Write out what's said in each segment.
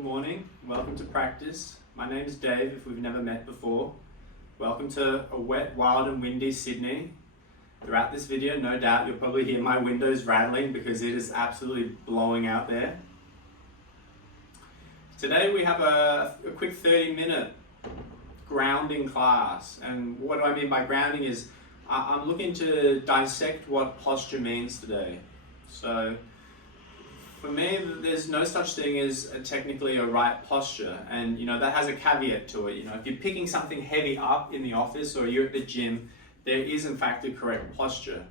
Good morning, welcome to practice. My name is Dave, if we've never met before. Welcome to a wet, wild and windy Sydney. Throughout this video, no doubt you'll probably hear my windows rattling because it is absolutely blowing out there. Today we have a quick 30-minute grounding class, and what do I mean by grounding is I'm looking to dissect what posture means today. So for me, there's no such thing as technically a right posture, and that has a caveat to it. If you're picking something heavy up in the office or you're at the gym, there is in fact a correct posture.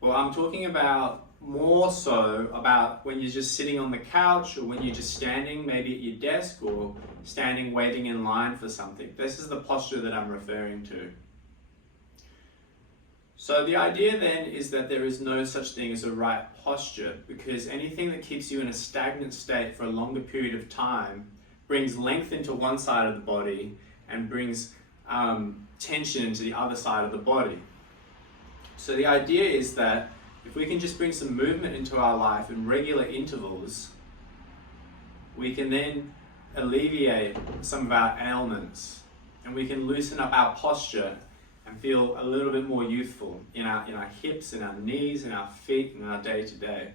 Well, I'm talking about more so about when you're just sitting on the couch, or when you're just standing maybe at your desk, or standing waiting in line for something. This is the posture that I'm referring to. So the idea then is that there is no such thing as a right posture, because anything that keeps you in a stagnant state for a longer period of time brings length into one side of the body and brings tension into the other side of the body. So the idea is that if we can just bring some movement into our life in regular intervals, we can then alleviate some of our ailments, and we can loosen up our posture and feel a little bit more youthful in our hips, in our knees, in our feet, in our day-to-day.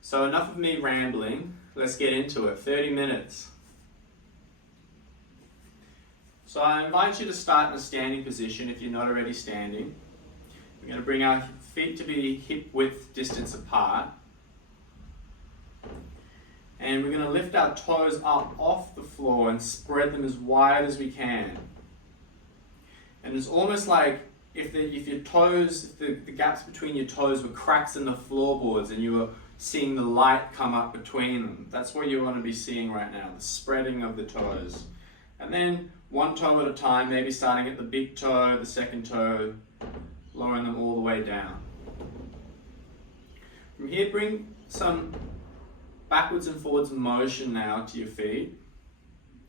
So enough of me rambling, let's get into it. 30 minutes. So I invite you to start in a standing position if you're not already standing. We're going to bring our feet to be hip width distance apart. And we're going to lift our toes up off the floor and spread them as wide as we can. And it's almost like if your toes, the gaps between your toes were cracks in the floorboards and you were seeing the light come up between them. That's what you want to be seeing right now, the spreading of the toes. And then one toe at a time, maybe starting at the big toe, the second toe, lowering them all the way down. From here, bring some backwards and forwards motion now to your feet.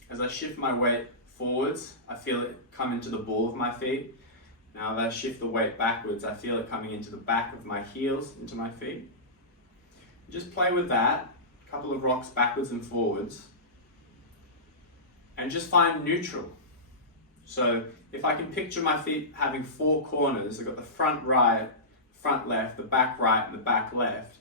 As I shift my weight forwards, I feel it come into the ball of my feet. Now as I shift the weight backwards, I feel it coming into the back of my heels, into my feet. Just play with that, a couple of rocks backwards and forwards, and just find neutral. So if I can picture my feet having four corners, I've got the front right, front left, the back right, and the back left.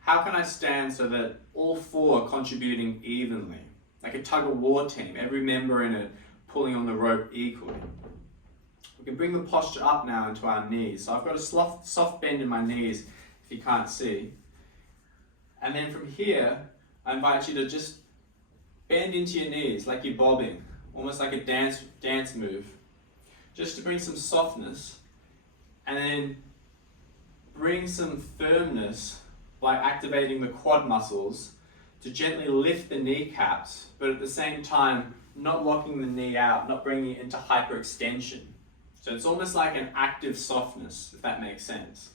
How can I stand so that all four are contributing evenly? Like a tug-of-war team, every member in it pulling on the rope equally. We can bring the posture up now into our knees. So I've got a soft bend in my knees, if you can't see. And then from here, I invite you to just bend into your knees like you're bobbing, almost like a dance move, just to bring some softness, and then bring some firmness by activating the quad muscles to gently lift the kneecaps, but at the same time, not locking the knee out, not bringing it into hyperextension. So it's almost like an active softness, if that makes sense.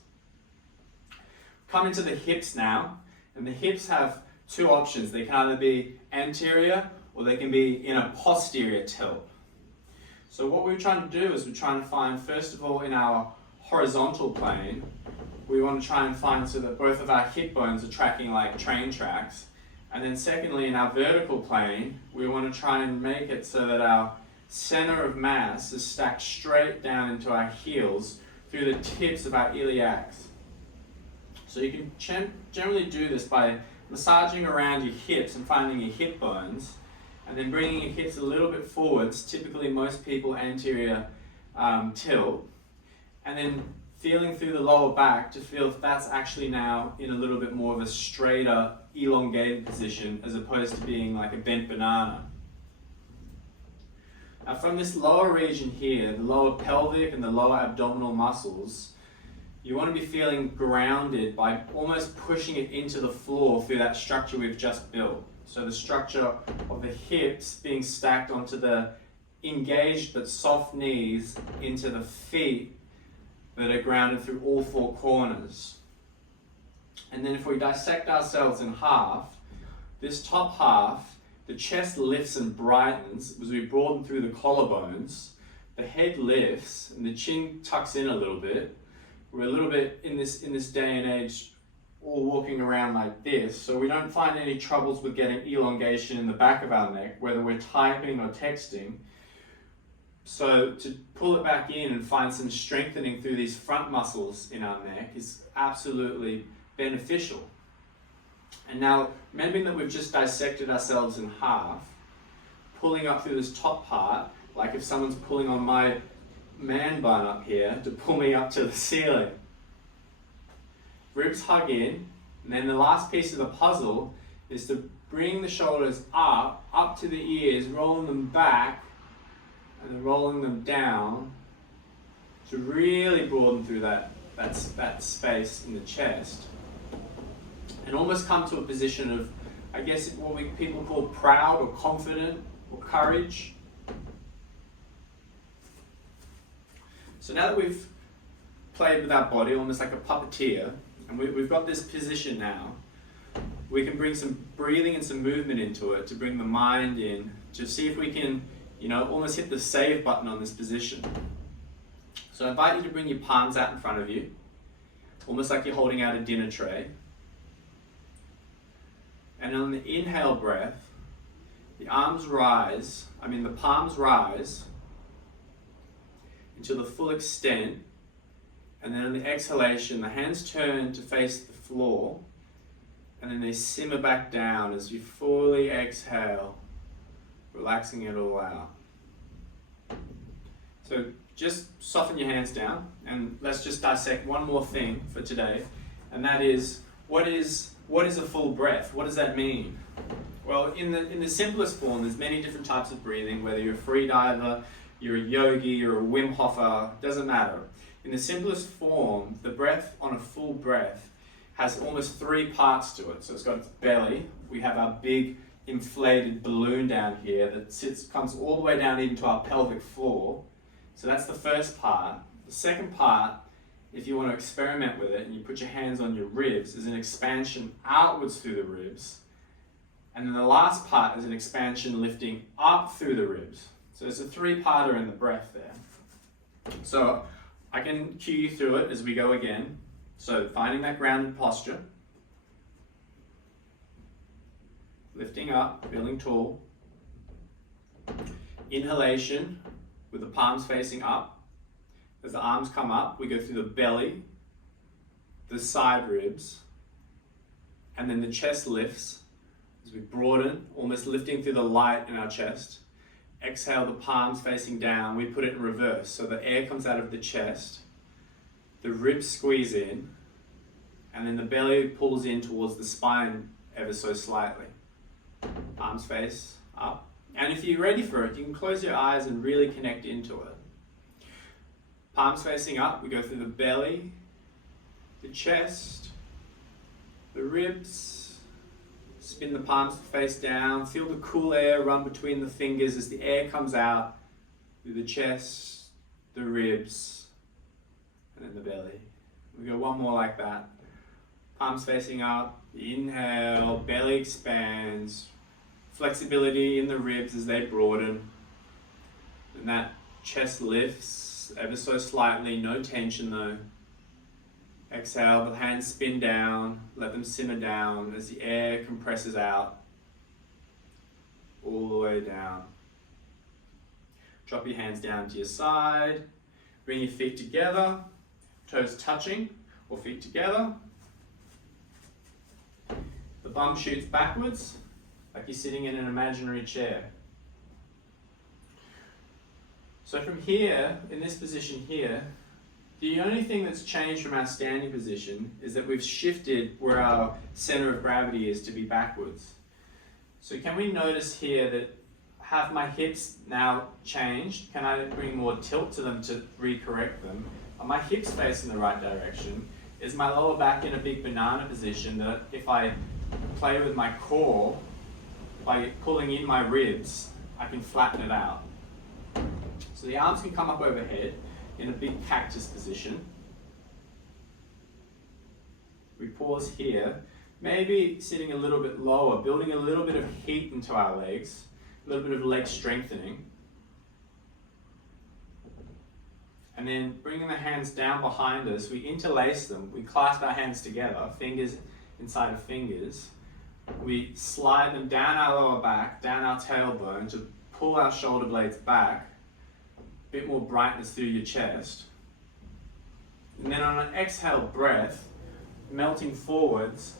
Come into the hips now, and the hips have two options. They can either be anterior or they can be in a posterior tilt. So what we're trying to do is we're trying to find, first of all, in our horizontal plane, we want to try and find so that both of our hip bones are tracking like train tracks. And then secondly, in our vertical plane, we want to try and make it so that our center of mass is stacked straight down into our heels through the tips of our iliacs. So you can generally do this by massaging around your hips and finding your hip bones, and then bringing your hips a little bit forwards, typically most people anterior tilt, and then feeling through the lower back to feel if that's actually now in a little bit more of a straighter, elongated position as opposed to being like a bent banana. Now from this lower region here, the lower pelvic and the lower abdominal muscles, you want to be feeling grounded by almost pushing it into the floor through that structure we've just built. So the structure of the hips being stacked onto the engaged but soft knees into the feet that are grounded through all four corners. And then if we dissect ourselves in half, this top half, the chest lifts and brightens as we broaden through the collarbones, the head lifts and the chin tucks in a little bit. We're a little bit, in this day and age, all walking around like this, so we don't find any troubles with getting elongation in the back of our neck, whether we're typing or texting. So to pull it back in and find some strengthening through these front muscles in our neck is absolutely beneficial. And now, remembering that we've just dissected ourselves in half, pulling up through this top part, like if someone's pulling on my man bun up here to pull me up to the ceiling. Ribs hug in, and then the last piece of the puzzle is to bring the shoulders up to the ears, rolling them back, and then rolling them down to really broaden through that space in the chest. And almost come to a position of, I guess, what people call proud or confident or courage. So now that we've played with our body almost like a puppeteer, and we've got this position now, we can bring some breathing and some movement into it to bring the mind in, to see if we can, almost hit the save button on this position. So I invite you to bring your palms out in front of you, almost like you're holding out a dinner tray. And on the inhale breath, the palms rise into the full extent, and then on the exhalation, the hands turn to face the floor, and then they simmer back down as you fully exhale, relaxing it all out. So just soften your hands down, and let's just dissect one more thing for today, and that is, what is a full breath? What does that mean? Well, in the simplest form, there's many different types of breathing, whether you're a free diver, you're a yogi, you're a Wim Hofer, doesn't matter. In the simplest form, the breath on a full breath has almost 3 parts to it. So it's got its belly, we have our big inflated balloon down here that comes all the way down into our pelvic floor. So that's the first part. The second part, if you want to experiment with it and you put your hands on your ribs, is an expansion outwards through the ribs. And then the last part is an expansion lifting up through the ribs. So it's a 3-parter in the breath there. So I can cue you through it as we go again. So finding that grounded posture. Lifting up, feeling tall. Inhalation with the palms facing up. As the arms come up, we go through the belly, the side ribs, and then the chest lifts as we broaden, almost lifting through the light in our chest. Exhale, the palms facing down, we put it in reverse. So the air comes out of the chest, the ribs squeeze in, and then the belly pulls in towards the spine ever so slightly. Arms face up. And if you're ready for it, you can close your eyes and really connect into it. Palms facing up, we go through the belly, the chest, the ribs, spin the palms face down, feel the cool air run between the fingers as the air comes out through the chest, the ribs, and then the belly. We go one more like that. Palms facing up, inhale, belly expands, flexibility in the ribs as they broaden, and that chest lifts ever so slightly, no tension though. Exhale, the hands spin down, let them simmer down as the air compresses out all the way down. Drop your hands down to your side, bring your feet together, toes touching or feet together. The bum shoots backwards like you're sitting in an imaginary chair. So from here, in this position here, the only thing that's changed from our standing position is that we've shifted where our center of gravity is to be backwards. So can we notice here that have my hips now changed? Can I bring more tilt to them to recorrect them? Are my hips facing the right direction? Is my lower back in a big banana position that if I play with my core, by pulling in my ribs, I can flatten it out? So the arms can come up overhead in a big cactus position. We pause here, maybe sitting a little bit lower, building a little bit of heat into our legs, a little bit of leg strengthening. And then bringing the hands down behind us, we interlace them, we clasp our hands together, fingers inside of fingers. We slide them down our lower back, down our tailbone to pull our shoulder blades back. A bit more brightness through your chest. And then on an exhale breath, melting forwards,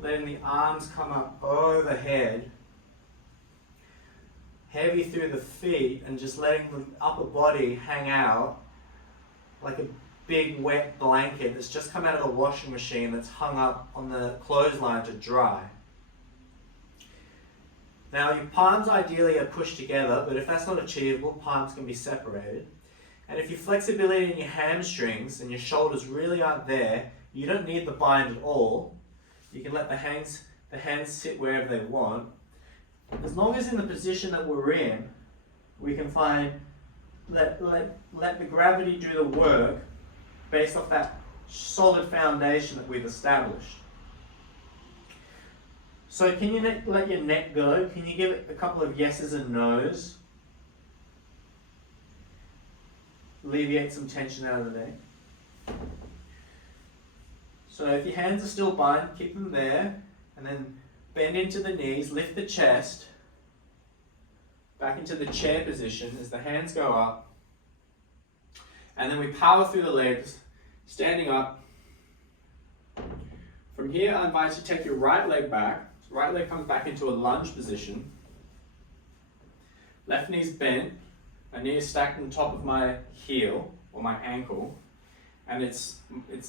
letting the arms come up overhead, heavy through the feet, and just letting the upper body hang out like a big wet blanket that's just come out of the washing machine that's hung up on the clothesline to dry. Now your palms ideally are pushed together, but if that's not achievable, palms can be separated. And if your flexibility in your hamstrings and your shoulders really aren't there, you don't need the bind at all. You can let the hands sit wherever they want. As long as in the position that we're in, we can let the gravity do the work based off that solid foundation that we've established. So can you let your neck go? Can you give it a couple of yeses and nos? Alleviate some tension out of the neck. So if your hands are still bind, keep them there, and then bend into the knees, lift the chest, back into the chair position as the hands go up, and then we power through the legs, standing up. From here, I invite you to take your right leg back. So right leg comes back into a lunge position. Left knee's bent, my knee is stacked on top of my heel or my ankle, and its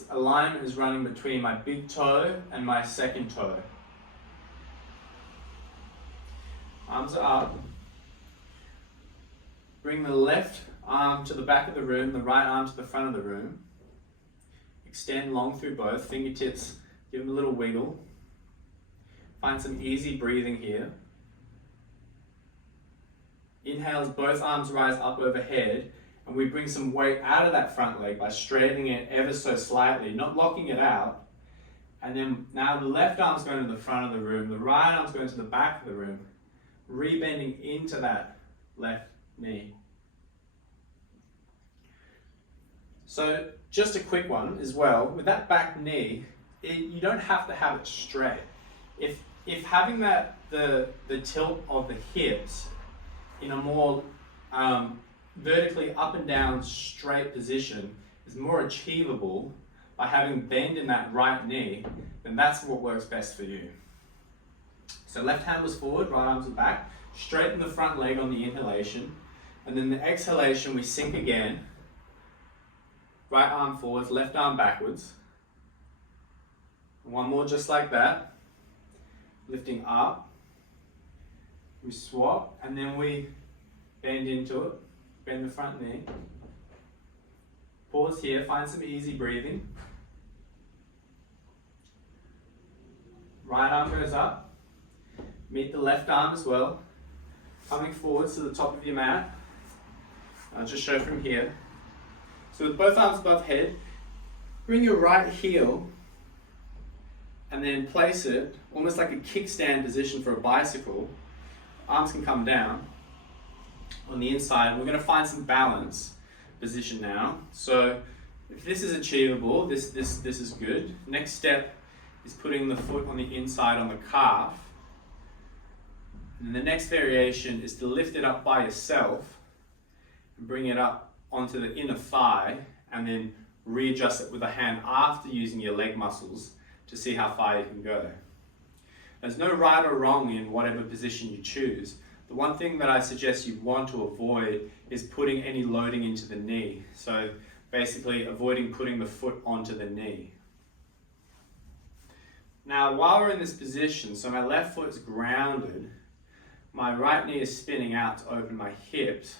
alignment is running between my big toe and my second toe. Arms are up. Bring the left arm to the back of the room, the right arm to the front of the room. Extend long through both, fingertips, give them a little wiggle. Find some easy breathing here. Inhale as both arms rise up overhead, and we bring some weight out of that front leg by straightening it ever so slightly, not locking it out. And then now the left arm's going to the front of the room, the right arm's going to the back of the room, rebending into that left knee. So just a quick one as well, with that back knee, you don't have to have it straight. If having the tilt of the hips in a more vertically up and down straight position is more achievable by having bend in that right knee, then that's what works best for you. So left hand was forward, right arms are back, straighten the front leg on the inhalation, and then the exhalation we sink again, right arm forwards, left arm backwards. One more just like that, lifting up, we swap, and then we bend into it, bend the front knee. Pause here, find some easy breathing. Right arm goes up, meet the left arm as well, coming forwards to the top of your mat. I'll just show from here. So with both arms above head, bring your right heel and then place it almost like a kickstand position for a bicycle. Arms can come down on the inside. We're going to find some balance position now. So if this is achievable, this is good. Next step is putting the foot on the inside on the calf. And the next variation is to lift it up by yourself and bring it up onto the inner thigh and then readjust it with a hand after using your leg muscles to see how far you can go. There's no right or wrong in whatever position you choose. The one thing that I suggest you want to avoid is putting any loading into the knee. So basically avoiding putting the foot onto the knee. Now while we're in this position, so my left foot is grounded, my right knee is spinning out to open my hips.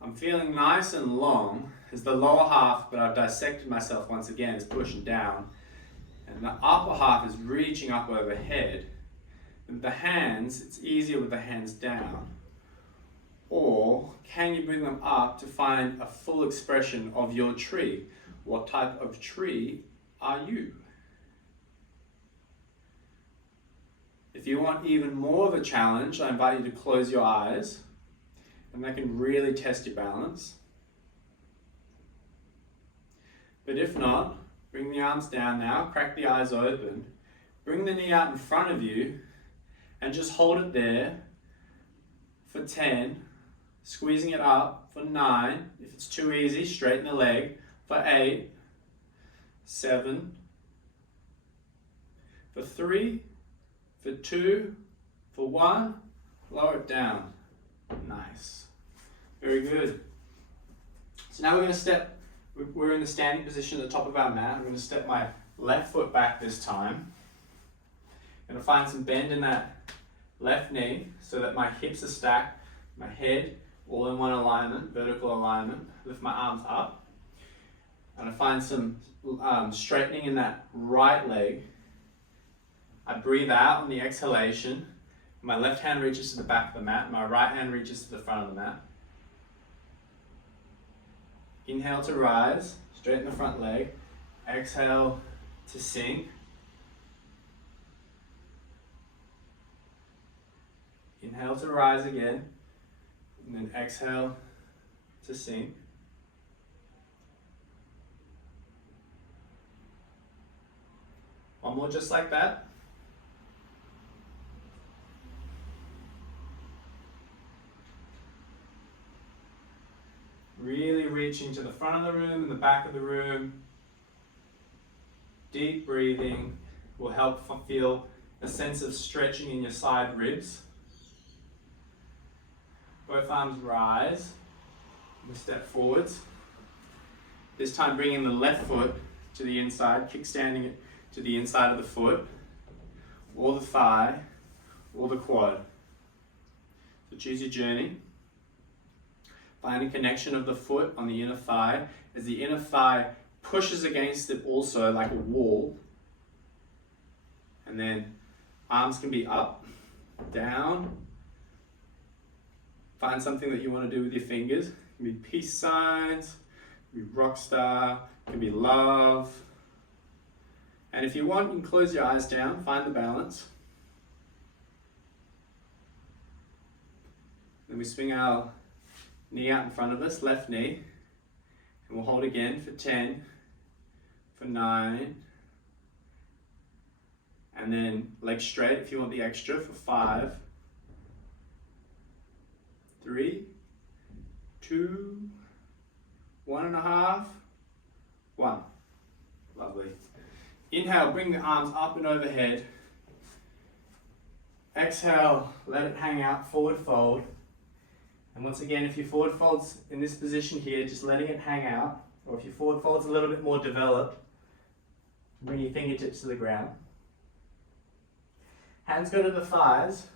I'm feeling nice and long as the lower half, but I've dissected myself once again, is pushing down. And the upper half is reaching up overhead. With the hands, it's easier with the hands down. Or can you bring them up to find a full expression of your tree? What type of tree are you? If you want even more of a challenge, I invite you to close your eyes, and that can really test your balance. But if not, bring the arms down now, crack the eyes open, Bring the knee out in front of you and just hold it there for 10, squeezing it up for 9. If it's too easy, straighten the leg for 8, 7, for 3, for 2, for 1, lower it down. Nice. Very good. So now we're going to step, we're in the standing position at the top of our mat. I'm going to step my left foot back this time. I'm going to find some bend in that left knee so that my hips are stacked, my head all in one alignment, vertical alignment. Lift my arms up. I'm going to find some straightening in that right leg. I breathe out on the exhalation. My left hand reaches to the back of the mat. My right hand reaches to the front of the mat. Inhale to rise, straighten the front leg. Exhale to sink. Inhale to rise again. And then exhale to sink. One more just like that. Really reaching to the front of the room and the back of the room. Deep breathing will help feel a sense of stretching in your side ribs. Both arms rise. We step forwards. This time bringing the left foot to the inside, kickstanding it to the inside of the foot, or the thigh, or the quad. So choose your journey. Find a connection of the foot on the inner thigh as the inner thigh pushes against it also like a wall. And then arms can be up, down. Find something that you want to do with your fingers. It can be peace signs, it can be rock star, it can be love. And if you want, you can close your eyes down, find the balance. Then we swing our knee out in front of us, left knee, and we'll hold again for 10, for 9, and then leg straight if you want the extra for 5, 3, 2, 1.5, 1. Lovely. Inhale, bring the arms up and overhead. Exhale, let it hang out, forward fold. And once again, if your forward fold's in this position here, just letting it hang out, or if your forward fold's a little bit more developed, bring your fingertips to the ground. Hands go to the thighs,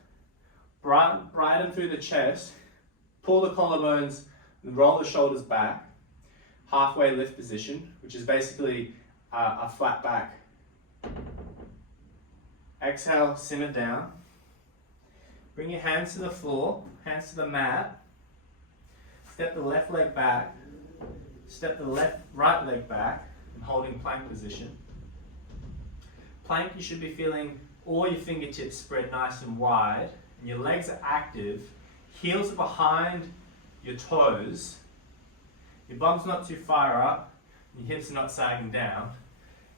brighten through the chest, pull the collarbones and roll the shoulders back. Halfway lift position, which is basically a flat back. Exhale, simmer down. Bring your hands to the floor, hands to the mat. Step the left leg back, step the right leg back, and holding plank position. Plank, you should be feeling all your fingertips spread nice and wide, and your legs are active. Heels are behind your toes. Your bum's not too far up, your hips are not sagging down.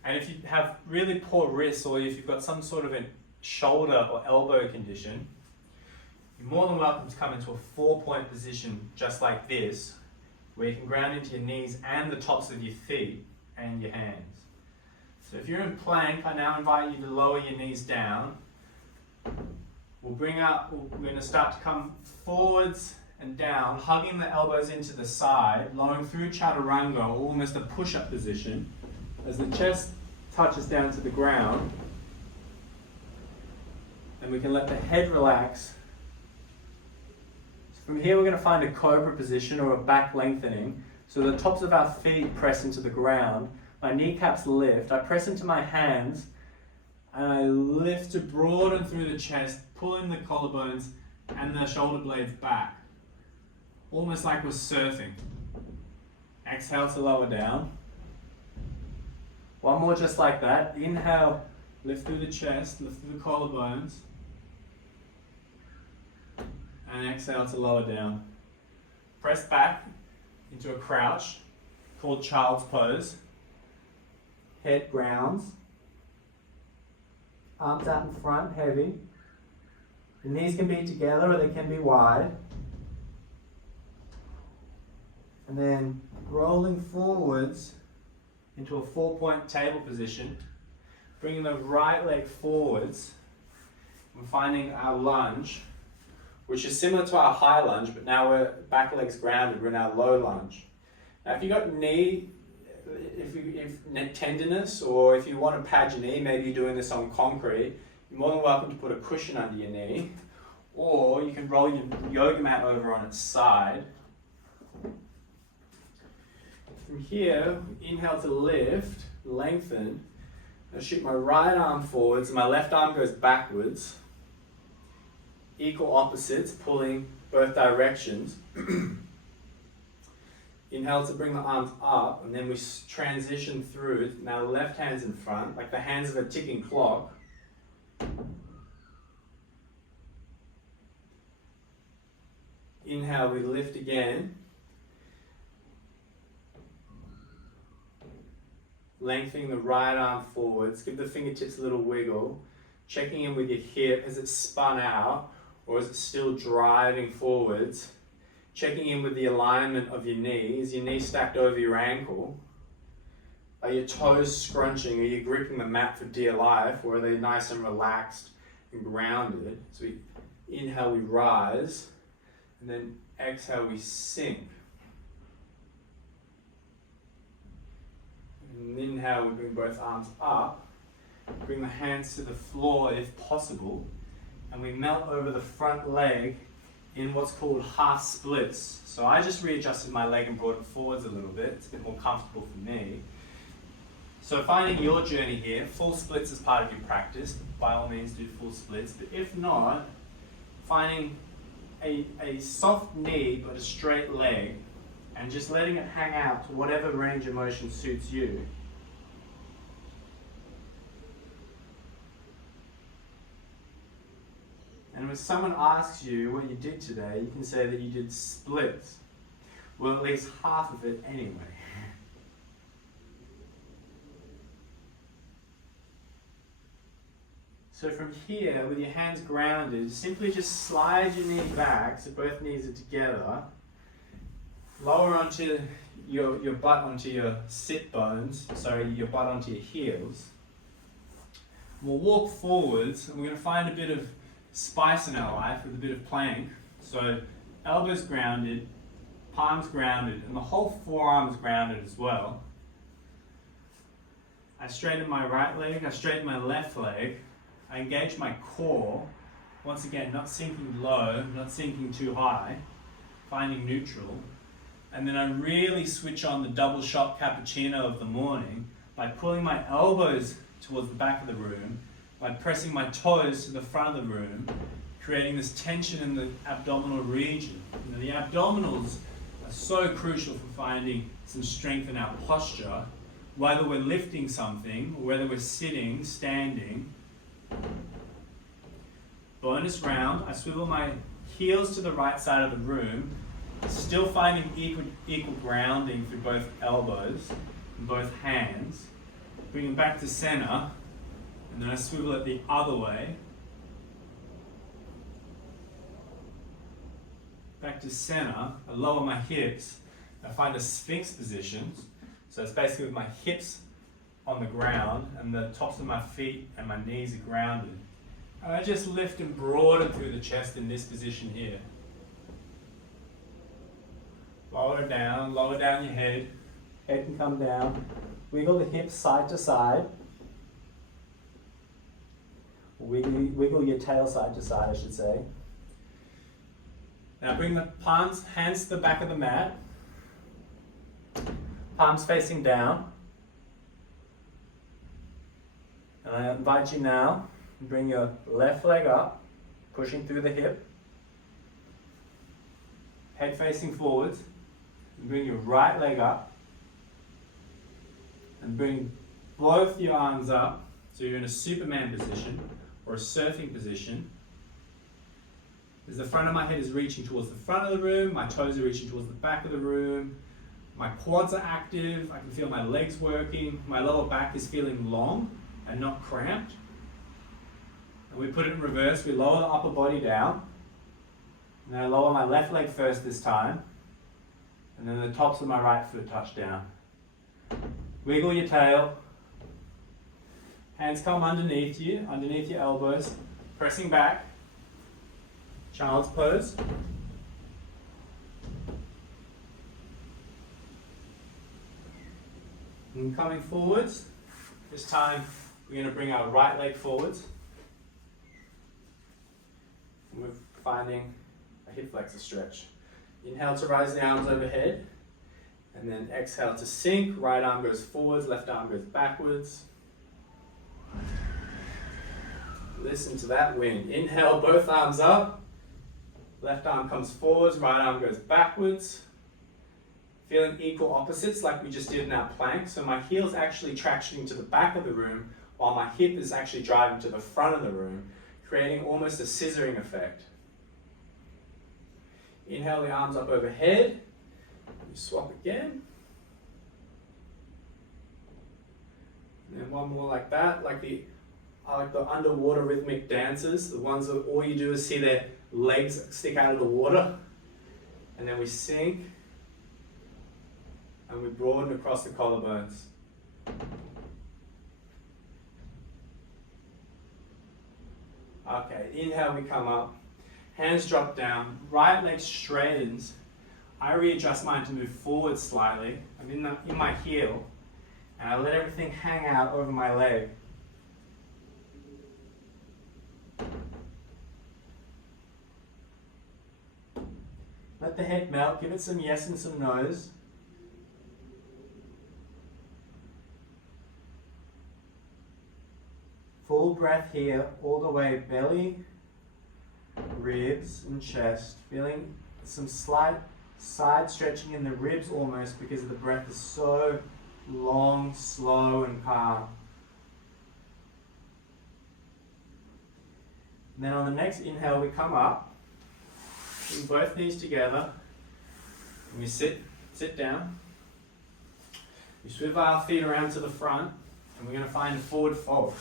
And if you have really poor wrists, or if you've got some sort of a shoulder or elbow condition, you're more than welcome to come into a 4-point position just like this, where you can ground into your knees and the tops of your feet and your hands. So if you're in plank, I now invite you to lower your knees down. We're going to start to come forwards and down, hugging the elbows into the side, lowering through chaturanga, almost a push-up position, as the chest touches down to the ground. And we can let the head relax. From here we're going to find a cobra position or a back lengthening. So the tops of our feet press into the ground. My kneecaps lift. I press into my hands and I lift to broaden through the chest, pulling the collarbones and the shoulder blades back. Almost like we're surfing. Exhale to lower down. One more just like that. Inhale, lift through the chest, lift through the collarbones. And exhale to lower down. Press back into a crouch called child's pose. Head grounds. Arms out in front, heavy. The knees can be together or they can be wide. And then rolling forwards into a 4-point table position. Bringing the right leg forwards. And finding our lunge, which is similar to our high lunge, but now we're back legs grounded, we're in our low lunge. Now if you've got knee, if tenderness, or if you want to pad your knee, maybe you're doing this on concrete, you're more than welcome to put a cushion under your knee, or you can roll your yoga mat over on its side. From here, inhale to lift, lengthen. I shoot my right arm forwards and my left arm goes backwards. Equal opposites, pulling both directions. Inhale to bring the arms up, and then we transition through. Now the left hand's in front, like the hands of a ticking clock. Inhale, we lift again. Lengthening the right arm forwards. Give the fingertips a little wiggle. Checking in with your hip. Has it spun out, or is it still driving forwards? Checking in with the alignment of your knees. Your knee stacked over your ankle. Are your toes scrunching? Are you gripping the mat for dear life? Or are they nice and relaxed and grounded? So we inhale, we rise. And then exhale, we sink. And inhale, we bring both arms up. Bring the hands to the floor if possible. And we melt over the front leg in what's called half splits. So I just readjusted my leg and brought it forwards a little bit. It's a bit more comfortable for me. So finding your journey here, full splits is part of your practice. By all means do full splits. But if not, finding a soft knee but a straight leg and just letting it hang out to whatever range of motion suits you. And when someone asks you what you did today, you can say that you did splits. Well, at least half of it anyway. So from here, with your hands grounded, simply just slide your knee back so both knees are together. Lower onto your butt onto your sit bones, your butt onto your heels. We'll walk forwards, and we're going to find a bit of spice in our life with a bit of plank. So elbows grounded, palms grounded, and the whole forearm is grounded as well. I straighten my right leg, I straighten my left leg. I engage my core, once again not sinking low, not sinking too high, finding neutral. And then I really switch on the double shot cappuccino of the morning by pulling my elbows towards the back of the room, by pressing my toes to the front of the room, creating this tension in the abdominal region. You know, the abdominals are so crucial for finding some strength in our posture, whether we're lifting something or whether we're sitting, standing. Bonus round, I swivel my heels to the right side of the room, still finding equal grounding through both elbows and both hands. Bring them back to center, and then I swivel it the other way. Back to center, I lower my hips, I find a sphinx position. So it's basically with my hips on the ground and the tops of my feet and my knees are grounded. And I just lift and broaden through the chest in this position here. Lower down your head. Head can come down. Wiggle the hips side to side. Wiggle your tail side to side, I should say. Now bring the hands to the back of the mat. Palms facing down. And I invite you now to bring your left leg up, pushing through the hip. Head facing forwards. And bring your right leg up. And bring both your arms up so you're in a Superman position or a surfing position. As the front of my head is reaching towards the front of the room, my toes are reaching towards the back of the room. My quads are active, I can feel my legs working, my lower back is feeling long and not cramped. We put it in reverse, we lower the upper body down. And then I lower my left leg first this time. And then the tops of my right foot touch down. Wiggle your tail. Hands come underneath you, underneath your elbows. Pressing back. Child's pose. And coming forwards. This time we're going to bring our right leg forwards. And we're finding a hip flexor stretch. Inhale to rise the arms overhead. And then exhale to sink. Right arm goes forwards, left arm goes backwards. Listen to that wind. Inhale, both arms up. Left arm comes forwards, right arm goes backwards. Feeling equal opposites like we just did in our plank. So my heel's actually tractioning to the back of the room while my hip is actually driving to the front of the room, creating almost a scissoring effect. Inhale the arms up overhead. You swap again. And then one more like that, I like the underwater rhythmic dancers, the ones that all you do is see their legs stick out of the water. And then we sink and we broaden across the collarbones. Okay, inhale, we come up. Hands drop down, right leg straightens. I readjust mine to move forward slightly. I'm in my heel, and I let everything hang out over my leg. Let the head melt, give it some yes and some no's. Full breath here, all the way, belly, ribs and chest. Feeling some slight side stretching in the ribs almost because the breath is so long, slow and calm. And then on the next inhale we come up, bring both knees together, and we sit down. We swivel our feet around to the front, and we're going to find a forward fold.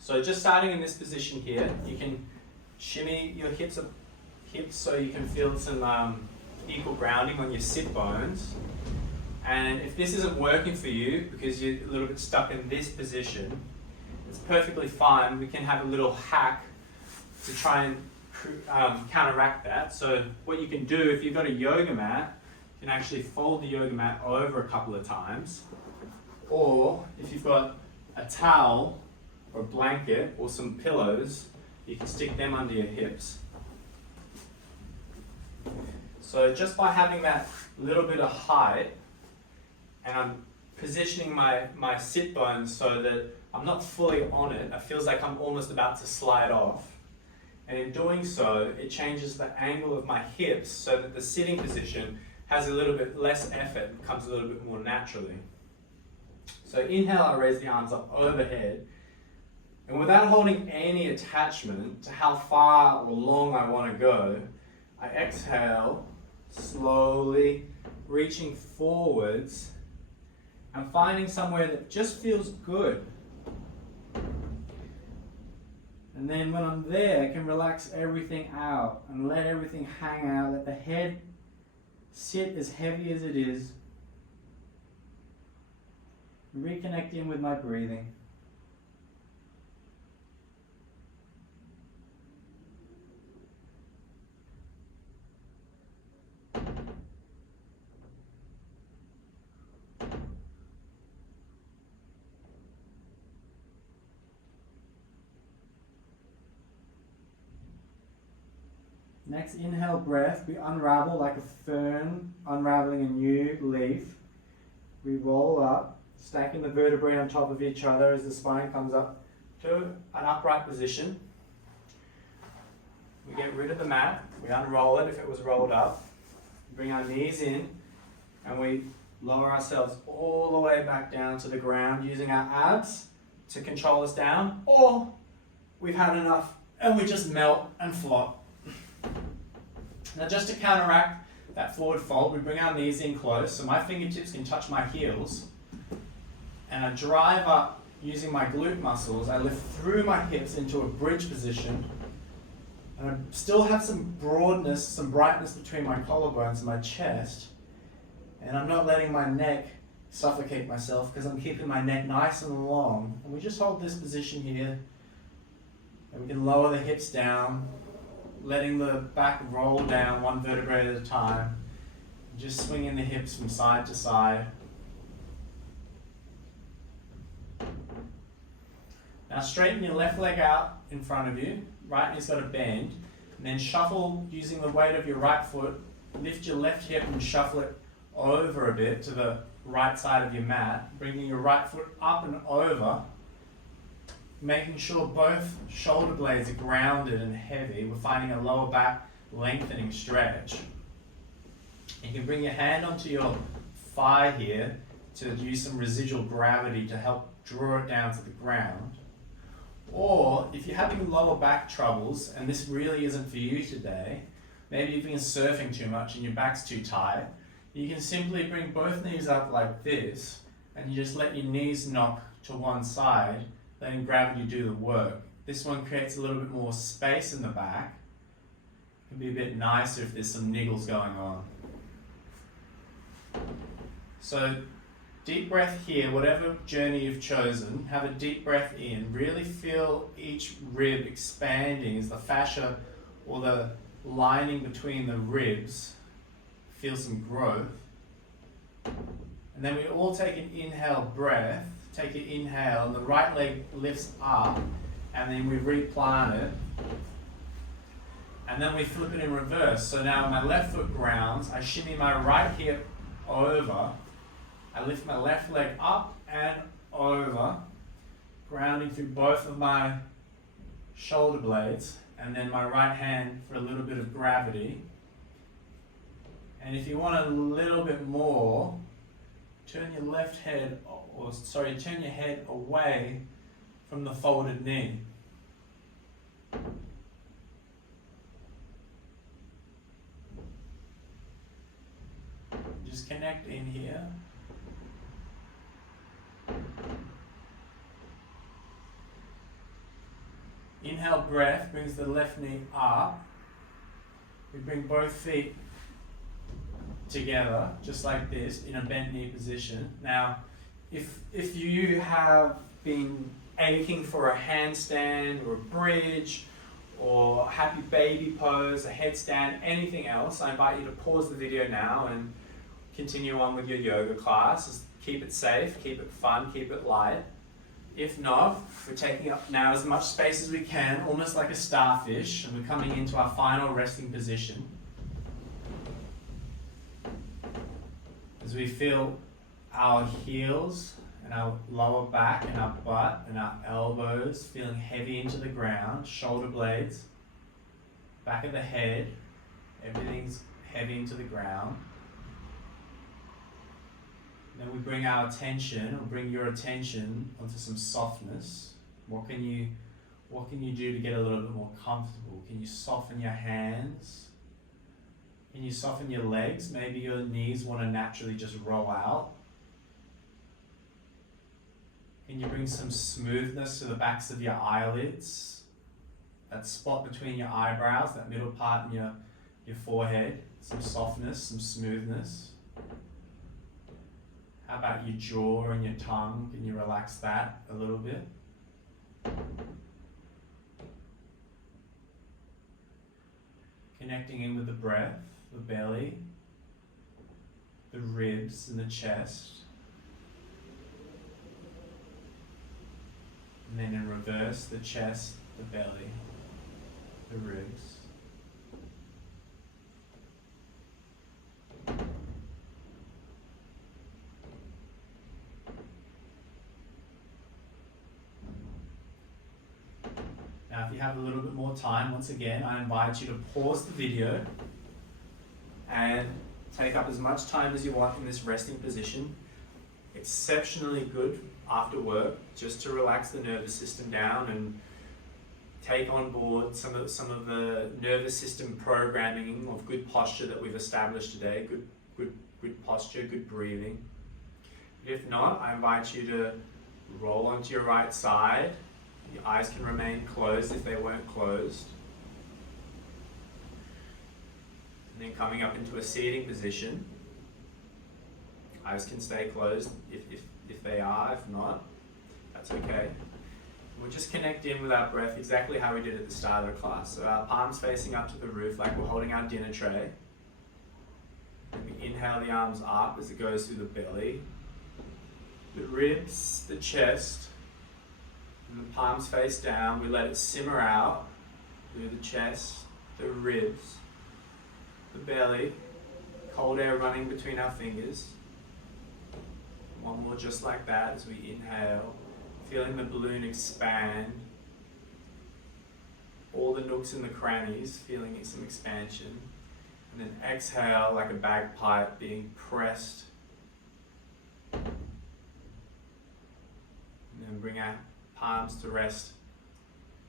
So just starting in this position here, you can shimmy your hips so you can feel some equal grounding on your sit bones. And if this isn't working for you because you're a little bit stuck in this position, it's perfectly fine. We can have a little hack to try and counteract that. So what you can do, if you've got a yoga mat, you can actually fold the yoga mat over a couple of times. Or if you've got a towel or a blanket or some pillows, you can stick them under your hips. So just by having that little bit of height, and I'm positioning my sit bones so that I'm not fully on it, it feels like I'm almost about to slide off. And in doing so, it changes the angle of my hips so that the sitting position has a little bit less effort and comes a little bit more naturally. So inhale, I raise the arms up overhead. And without holding any attachment to how far or long I want to go, I exhale, slowly reaching forwards and finding somewhere that just feels good. And then when I'm there, I can relax everything out and let everything hang out, let the head sit as heavy as it is. Reconnecting with my breathing. Next inhale breath, we unravel like a fern unraveling a new leaf. We roll up, stacking the vertebrae on top of each other as the spine comes up to an upright position. We get rid of the mat, we unroll it if it was rolled up, bring our knees in, and we lower ourselves all the way back down to the ground using our abs to control us down, or we've had enough and we just melt and flop. Now just to counteract that forward fold, we bring our knees in close so my fingertips can touch my heels, and I drive up using my glute muscles, I lift through my hips into a bridge position, and I still have some broadness, some brightness between my collarbones and my chest, and I'm not letting my neck suffocate myself because I'm keeping my neck nice and long. And we just hold this position here, and we can lower the hips down, letting the back roll down one vertebrae at a time, just swinging the hips from side to side. Now straighten your left leg out in front of you, right knee's got to bend, and then shuffle using the weight of your right foot, lift your left hip and shuffle it over a bit to the right side of your mat, bringing your right foot up and over, making sure both shoulder blades are grounded and heavy. We're finding a lower back lengthening stretch. You can bring your hand onto your thigh here to use some residual gravity to help draw it down to the ground. Or if you're having lower back troubles and this really isn't for you today, maybe you've been surfing too much and your back's too tight, you can simply bring both knees up like this and you just let your knees knock to one side, letting gravity do the work. This one creates a little bit more space in the back. It can be a bit nicer if there's some niggles going on. So deep breath here, whatever journey you've chosen, have a deep breath in. Really feel each rib expanding as the fascia or the lining between the ribs feel some growth. And then we all take an inhale breath, take an inhale, and the right leg lifts up, and then we replant it. And then we flip it in reverse. So now my left foot grounds, I shimmy my right hip over, I lift my left leg up and over, grounding through both of my shoulder blades, and then my right hand for a little bit of gravity. And if you want a little bit more, turn your turn your head away from the folded knee. Just connect in here. Inhale breath brings the left knee up. We bring both feet together, just like this, in a bent knee position. Now, if you have been aching for a handstand or a bridge or happy baby pose, a headstand, anything else, I invite you to pause the video now and continue on with your yoga class. Just keep it safe, keep it fun, keep it light. If not, we're taking up now as much space as we can, almost like a starfish, and we're coming into our final resting position. As we feel our heels and our lower back and our butt and our elbows feeling heavy into the ground, shoulder blades, back of the head, everything's heavy into the ground. Then we bring our attention, or bring your attention onto some softness. What can you do to get a little bit more comfortable? Can you soften your hands? Can you soften your legs? Maybe your knees want to naturally just roll out. Can you bring some smoothness to the backs of your eyelids? That spot between your eyebrows, that middle part in your forehead. Some softness, some smoothness. How about your jaw and your tongue? Can you relax that a little bit? Connecting in with the breath, the belly, the ribs and the chest. And then in reverse, the chest, the belly, the ribs. Now, if you have a little bit more time, once again, I invite you to pause the video and take up as much time as you want in this resting position. Exceptionally good after work, just to relax the nervous system down and take on board some of the nervous system programming of good posture that we've established today. Good posture, good breathing. If not, I invite you to Roll onto your right side. Your eyes can remain closed if they weren't closed. And then coming up into a seating position. Eyes can stay closed if they are, if not, that's okay. We'll just connect in with our breath exactly how we did at the start of the class. So our palms facing up to the roof like we're holding our dinner tray. And we inhale the arms up as it goes through the belly, the ribs, the chest, and the palms face down. We let it simmer out through the chest, the ribs, the belly, cold air running between our fingers. One more just like that as we inhale, feeling the balloon expand. All the nooks and the crannies, feeling some expansion. And then exhale like a bagpipe being pressed. And then bring our palms to rest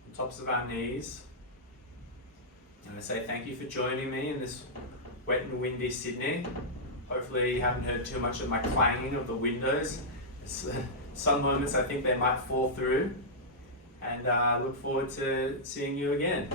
on tops of our knees. And I say thank you for joining me in this wet and windy Sydney. Hopefully you haven't heard too much of my clanging of the windows. Some moments I think they might fall through. And I look forward to seeing you again.